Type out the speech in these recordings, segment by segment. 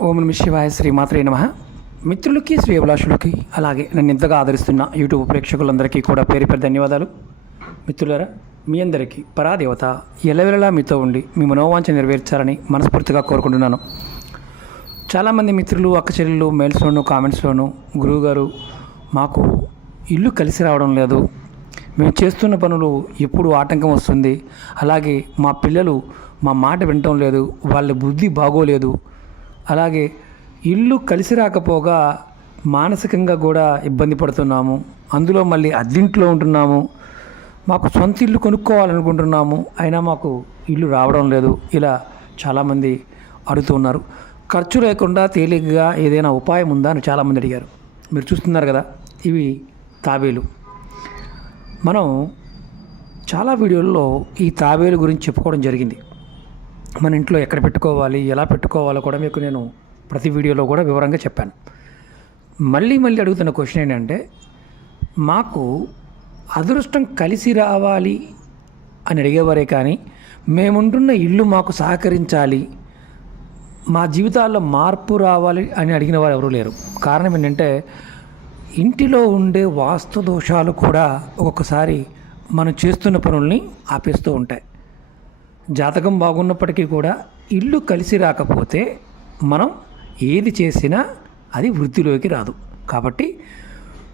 ఓం నమ శివాయ శ్రీమాత్రే నమ. మిత్రులకి శ్రీ అభిలాషులకి అలాగే నన్ను ఇంతగా ఆదరిస్తున్న యూట్యూబ్ ప్రేక్షకులందరికీ కూడా పేరు పేరు ధన్యవాదాలు. మిత్రులారా మీ అందరికీ పరాదేవత ఎలవెలలా మీతో ఉండి మీ మనోవాంఛ నెరవేర్చాలని మనస్ఫూర్తిగా కోరుకుంటున్నాను. చాలామంది మిత్రులు అక్కచెల్లెలు చెల్లెళ్ళు మెయిల్స్లోను కామెంట్స్లోను గురువుగారు మాకు ఇల్లు కలిసి రావడం లేదు. మేము చేస్తున్న పనులు ఎప్పుడు ఆటంకం వస్తుంది. అలాగే మా పిల్లలు మా మాట వినటం లేదు. వాళ్ళ బుద్ధి బాగోలేదు. అలాగే ఇల్లు కలిసి రాకపోగా మానసికంగా కూడా ఇబ్బంది పడుతున్నాము. అందులో మళ్ళీ అద్దెంట్లో ఉంటున్నాము. మాకు సొంత ఇల్లు కొనుక్కోవాలనుకుంటున్నాము. అయినా మాకు ఇల్లు రావడం లేదు. ఇలా చాలామంది అడుగుతున్నారు ఖర్చు లేకుండా తేలికగా ఏదైనా ఉపాయం ఉందా అని చాలామంది అడిగారు. మీరు చూస్తున్నారు కదా ఇవి తాబేలు. మనం చాలా వీడియోల్లో ఈ తాబేలు గురించి చెప్పుకోవడం జరిగింది. మన ఇంట్లో ఎక్కడ పెట్టుకోవాలి ఎలా పెట్టుకోవాలో కూడా మీకు నేను ప్రతి వీడియోలో కూడా వివరంగా చెప్పాను. మళ్ళీ మళ్ళీ అడుగుతున్న క్వశ్చన్ ఏంటంటే మాకు అదృష్టం కలిసి రావాలి అని అడిగేవారే కానీ మేముంటున్న ఇల్లు మాకు సహకరించాలి మా జీవితాల్లో మార్పు రావాలి అని అడిగిన వారు ఎవరూ లేరు. కారణం ఏంటంటే ఇంటిలో ఉండే వాస్తు దోషాలు కూడా ఒక్కొక్కసారి మనం చేస్తున్న పనుల్ని ఆపేస్తూ ఉంటాయి. జాతకం బాగున్నప్పటికీ కూడా ఇల్లు కలిసి రాకపోతే మనం ఏది చేసినా అది వృద్ధిలోకి రాదు. కాబట్టి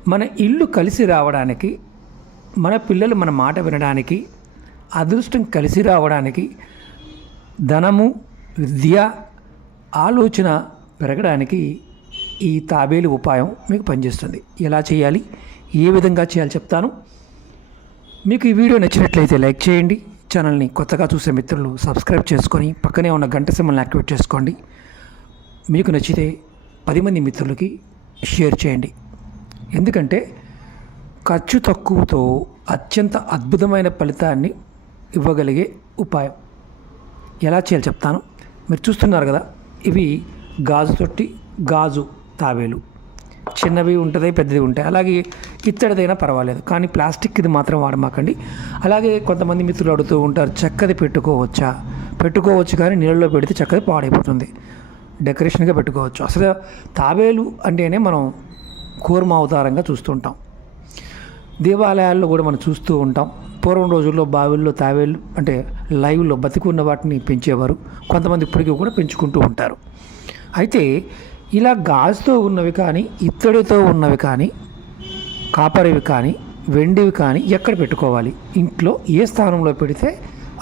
మన ఇల్లు కలిసి రావడానికి మన పిల్లలు మన మాట వినడానికి అదృష్టం కలిసి రావడానికి ధనము విద్య ఆలోచన పెరగడానికి ఈ తాబేలు ఉపాయం మీకు పనిచేస్తుంది. ఎలా చేయాలి? ఏ విధంగా చేయాలి చెప్తాను. మీకు ఈ వీడియో నచ్చినట్లయితే లైక్ చేయండి. ఛానల్ని కొత్తగా చూసే మిత్రులు సబ్స్క్రైబ్ చేసుకొని పక్కనే ఉన్న గంట సింబల్ని యాక్టివేట్ చేసుకోండి. మీకు నచ్చితే పది మంది మిత్రులకి షేర్ చేయండి. ఎందుకంటే ఖర్చు తక్కువతో అత్యంత అద్భుతమైన ఫలితాన్ని ఇవ్వగలిగే ఉపాయం. ఎలా చేయాలి చెప్తాను. మీరు చూస్తున్నారు కదా ఇవి గాజు తొట్టి గాజు తాబేలు. చిన్నవి ఉంటుంది పెద్దది ఉంటాయి. అలాగే ఇత్తడిదైనా పర్వాలేదు. కానీ ప్లాస్టిక్ ఇది మాత్రం వాడమాకండి. అలాగే కొంతమంది మిత్రులు అడుగుతూ ఉంటారు చెక్కది పెట్టుకోవచ్చా? పెట్టుకోవచ్చు కానీ నీళ్ళలో పెడితే చెక్కది పాడైపోతుంది. డెకరేషన్గా పెట్టుకోవచ్చు. అసలు తాబేలు అంటేనే మనం కూర్మ అవతారంగా చూస్తుంటాం. దేవాలయాల్లో కూడా మనం చూస్తూ ఉంటాం. పూర్వం రోజుల్లో బావిల్లో తావేళ్ళు అంటే లైవ్లో బతికున్న వాటిని పెంచేవారు. కొంతమంది ఇప్పటికీ కూడా పెంచుకుంటూ ఉంటారు. అయితే ఇలా గాజుతో ఉన్నవి కానీ ఇత్తడితో ఉన్నవి కానీ కాపరివి కానీ వెండివి కానీ ఎక్కడ పెట్టుకోవాలి? ఇంట్లో ఏ స్థానంలో పెడితే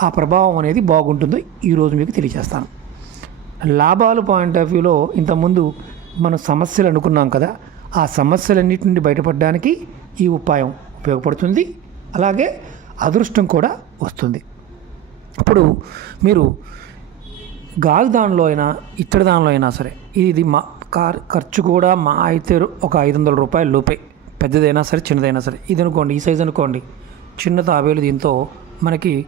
ఆ ప్రభావం అనేది బాగుంటుందో ఈరోజు మీకు తెలియజేస్తాను. లాభాలు పాయింట్ ఆఫ్ వ్యూలో ఇంతకుముందు మనం సమస్యలు అనుకున్నాం కదా ఆ సమస్యలన్నిటి నుండి బయటపడడానికి ఈ ఉపాయం ఉపయోగపడుతుంది. అలాగే అదృష్టం కూడా వస్తుంది. ఇప్పుడు మీరు గాజు దానిలో అయినా ఇత్తడి దానిలో అయినా సరే ఇది మా కార్ ఖర్చు కూడా మా అయితే ఒక ఐదు వందల రూపాయలు లోపే. పెద్దదైనా సరే చిన్నదైనా సరే. ఇది అనుకోండి ఈ సైజు అనుకోండి. చిన్న తాబేలు దీంతో మనకి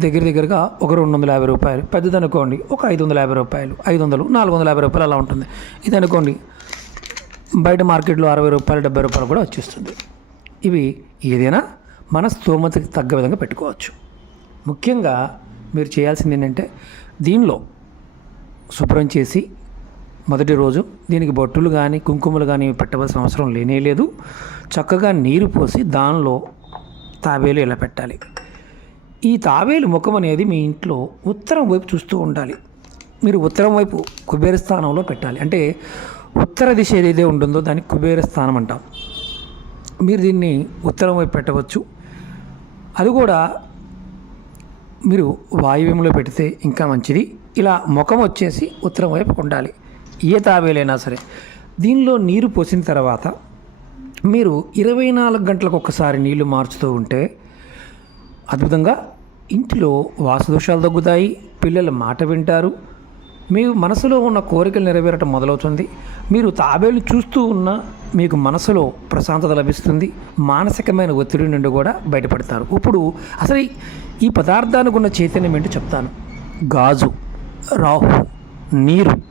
దగ్గర దగ్గరగా ఒక రెండు వందల యాభై రూపాయలు. పెద్దది అనుకోండి ఒక ఐదు వందల యాభై రూపాయలు. ఐదు వందలు నాలుగు వందల యాభై రూపాయలు అలా ఉంటుంది. ఇది అనుకోండి బయట మార్కెట్లో అరవై రూపాయలు డెబ్బై రూపాయలు కూడా వచ్చేస్తుంది. ఇవి ఏదైనా మన స్తోమతకి తగ్గ విధంగా పెట్టుకోవచ్చు. ముఖ్యంగా మీరు చేయాల్సింది ఏంటంటే దీనిలో శుభ్రం చేసి మొదటి రోజు దీనికి బొట్టులు కానీ కుంకుమలు కానీ పెట్టవలసిన అవసరం లేనే లేదు. చక్కగా నీరు పోసి దానిలో తాబేలు ఇలా పెట్టాలి? ఈ తాబేలు ముఖం అనేది మీ ఇంట్లో ఉత్తరం వైపు చూస్తూ ఉండాలి. మీరు ఉత్తరం వైపు కుబేర స్థానంలో పెట్టాలి. అంటే ఉత్తర దిశ ఏదైతే ఉంటుందో దాన్ని కుబేర స్థానం అంటాం. మీరు దీన్ని ఉత్తరం వైపు పెట్టవచ్చు. అది కూడా మీరు వాయువ్యంలో పెడితే ఇంకా మంచిది. ఇలా ముఖం వచ్చేసి ఉత్తరం వైపు ఉండాలి. ఏ తాబేలైనా సరే దీనిలో నీరు పోసిన తర్వాత మీరు ఇరవై నాలుగు గంటలకు ఒకసారి నీళ్ళు మార్చుతూ ఉంటే అద్భుతంగా ఇంటిలో వాసుదోషాలు తగ్గుతాయి పిల్లల మాట వింటారు. మీ మనసులో ఉన్న కోరికలు నెరవేరటం మొదలవుతుంది. మీరు తాబేలు చూస్తూ ఉన్న మీకు మనసులో ప్రశాంతత లభిస్తుంది. మానసికమైన ఒత్తిడి నుండి కూడా బయటపడతారు. ఇప్పుడు అసలు ఈ పదార్థానికి ఉన్న చైతన్యం ఏంటో చెప్తాను. గాజు రాహు నీరు.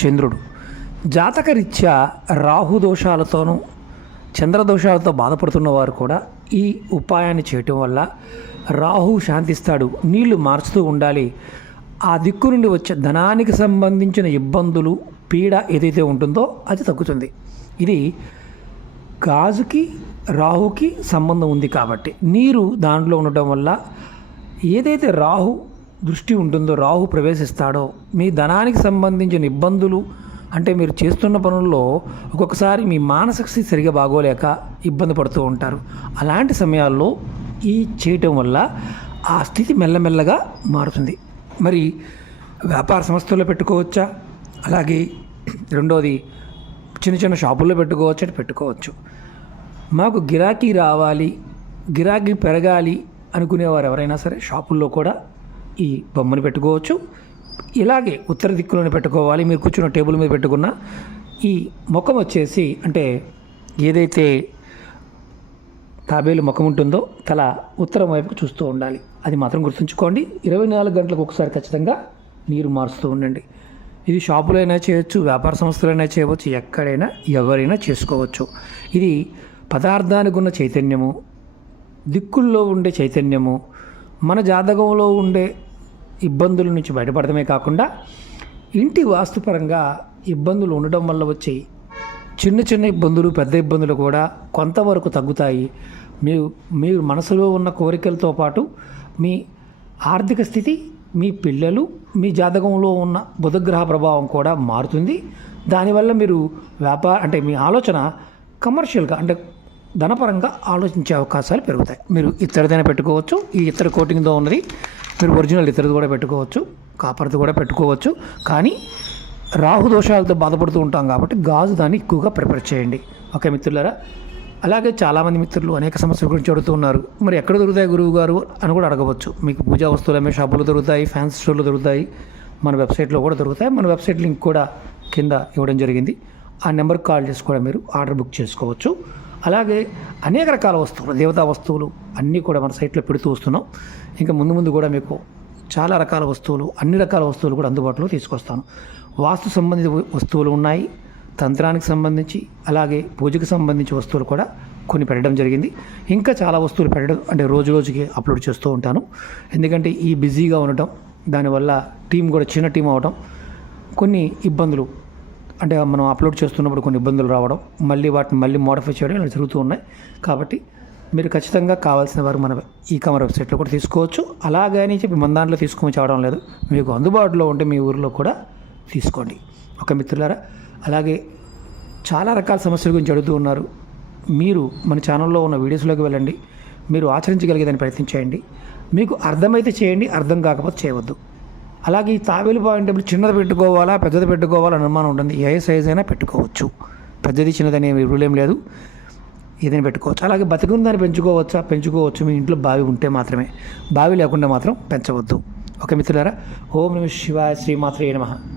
చంద్రుడు. జాతకరీత్యా రాహు దోషాలతోనూ చంద్రదోషాలతో బాధపడుతున్న వారు కూడా ఈ ఉపాయాన్ని చేయటం వల్ల రాహు శాంతిస్తాడు. నీళ్ళు మార్చుతూ ఉండాలి. ఆ దిక్కు నుండి వచ్చే ధనానికి సంబంధించిన ఇబ్బందులు పీడ ఏదైతే ఉంటుందో అది తగ్గుతుంది. ఇది గాజుకి రాహుకి సంబంధం ఉంది కాబట్టి. నీరు దాంట్లో ఉండటం వల్ల ఏదైతే రాహు దృష్టి ఉంటుందో రాహు ప్రవేశిస్తాడో మీ ధనానికి సంబంధించిన ఇబ్బందులు అంటే మీరు చేస్తున్న పనుల్లో ఒక్కొక్కసారి మీ మానసిక స్థితి సరిగా బాగోలేక ఇబ్బంది పడుతూ ఉంటారు. అలాంటి సమయాల్లో ఈ చేయటం వల్ల ఆ స్థితి మెల్లమెల్లగా మారుతుంది. మరి వ్యాపార సంస్థల్లో పెట్టుకోవచ్చా? అలాగే రెండోది చిన్న చిన్న షాపుల్లో పెట్టుకోవచ్చు అంటే పెట్టుకోవచ్చు. మాకు గిరాకీ రావాలి గిరాకీ పెరగాలి అనుకునేవారు ఎవరైనా సరే షాపుల్లో కూడా ఈ బొమ్మను పెట్టుకోవచ్చు. ఇలాగే ఉత్తర దిక్కులోనే పెట్టుకోవాలి. మీరు కూర్చున్న టేబుల్ మీద పెట్టుకున్న ఈ ముఖం వచ్చేసి అంటే ఏదైతే తాబేలు ముఖం ఉంటుందో తల ఉత్తరం వైపుకు చూస్తూ ఉండాలి. అది మాత్రం గుర్తుంచుకోండి. ఇరవై నాలుగు గంటలకు ఒకసారి ఖచ్చితంగా నీరు మారుస్తూ ఉండండి. ఇది షాపులో అయినా చేయొచ్చు వ్యాపార సంస్థలైనా చేయవచ్చు ఎక్కడైనా ఎవరైనా చేసుకోవచ్చు. ఇది పదార్థానికి ఉన్న చైతన్యము దిక్కుల్లో ఉండే చైతన్యము మన జాతకంలో ఉండే ఇబ్బందుల నుంచి బయటపడటమే కాకుండా ఇంటి వాస్తుపరంగా ఇబ్బందులు ఉండడం వల్ల వచ్చే చిన్న చిన్న ఇబ్బందులు పెద్ద ఇబ్బందులు కూడా కొంతవరకు తగ్గుతాయి. మీ మీరు మనసులో ఉన్న కోరికలతో పాటు మీ ఆర్థిక స్థితి మీ పిల్లలు మీ జాతకంలో ఉన్న బుధగ్రహ ప్రభావం కూడా మారుతుంది. దానివల్ల మీరు వ్యాపార అంటే మీ ఆలోచన కమర్షియల్గా అంటే ధనపరంగా ఆలోచించే అవకాశాలు పెరుగుతాయి. మీరు ఇత్తడిదైనా పెట్టుకోవచ్చు. ఈ ఇత్తడి కోటింగ్తో ఉన్నది మీరు ఒరిజినల్ ఇత్తడిది కూడా పెట్టుకోవచ్చు. కాపర్ది కూడా పెట్టుకోవచ్చు. కానీ రాహు దోషాలతో బాధపడుతూ ఉంటాం కాబట్టి గాజు దాన్ని ఎక్కువగా ప్రిపేర్ చేయండి. ఓకే మిత్రులారా? అలాగే చాలామంది మిత్రులు అనేక సమస్యల గురించి అడుగుతున్నారు. మరి ఎక్కడ దొరుకుతాయి గురువు గారు అని కూడా అడగవచ్చు. మీకు పూజా వస్తువులు అమ్మే షాపులు దొరుకుతాయి ఫ్యాన్స్ స్టోర్లు దొరుకుతాయి మన వెబ్సైట్లో కూడా దొరుకుతాయి. మన వెబ్సైట్ లింక్ కూడా కింద ఇవ్వడం జరిగింది. ఆ నెంబర్కి కాల్ చేసి కూడా మీరు ఆర్డర్ బుక్ చేసుకోవచ్చు. అలాగే అనేక రకాల వస్తువులు దేవతా వస్తువులు అన్నీ కూడా మన సైట్లో పెడుతూ వస్తున్నాం. ఇంకా ముందు ముందు కూడా మీకు చాలా రకాల వస్తువులు అన్ని రకాల వస్తువులు కూడా అందుబాటులో తీసుకొస్తాను. వాస్తు సంబంధిత వస్తువులు ఉన్నాయి. తంత్రానికి సంబంధించి అలాగే పూజకు సంబంధించి వస్తువులు కూడా కొన్ని పెట్టడం జరిగింది. ఇంకా చాలా వస్తువులు పెట్టడం అంటే రోజు రోజుకి అప్లోడ్ చేస్తూ ఉంటాను. ఎందుకంటే ఈ బిజీగా ఉండటం దానివల్ల టీం కూడా చిన్న టీం అవడం కొన్ని ఇబ్బందులు అంటే మనం అప్లోడ్ చేస్తున్నప్పుడు కొన్ని ఇబ్బందులు రావడం మళ్ళీ వాటిని మళ్ళీ మోడిఫై చేయడం ఇలా జరుగుతూ ఉన్నాయి. కాబట్టి మీరు ఖచ్చితంగా కావాల్సిన వారు మన ఈ కామర్ వెబ్సైట్లో కూడా తీసుకోవచ్చు. అలాగని చెప్పి మన దాంట్లో తీసుకొని చావడం లేదు. మీకు అందుబాటులో ఉంటే మీ ఊరిలో కూడా తీసుకోండి. ఒక మిత్రులారా? అలాగే చాలా రకాల సమస్యల గురించి అడుగుతూ ఉన్నారు. మీరు మన ఛానల్లో ఉన్న వీడియోస్లోకి వెళ్ళండి. మీరు ఆచరించగలిగేదాన్ని ప్రయత్నం చేయండి. మీకు అర్థమైతే చేయండి అర్థం కాకపోతే చేయవద్దు. అలాగే ఈ తాబేలు పాయింట్ టేబుల్ చిన్నది పెట్టుకోవాలా పెద్దది పెట్టుకోవాలా అనుమానం ఉంటుంది. ఏ సైజ్ అయినా పెట్టుకోవచ్చు. పెద్దది చిన్నది ఏమి రూల్ ఏం లేదు. ఏదైనా పెట్టుకోవచ్చు. అలాగే బతికున్న దాన్ని పెంచుకోవచ్చా? పెంచుకోవచ్చు. మీ ఇంట్లో బావి ఉంటే మాత్రమే. బావి లేకుండా మాత్రం పెంచవద్దు. ఓకే మిత్రులారా ఓం నమ శివాయ శ్రీమాత్రే నమ.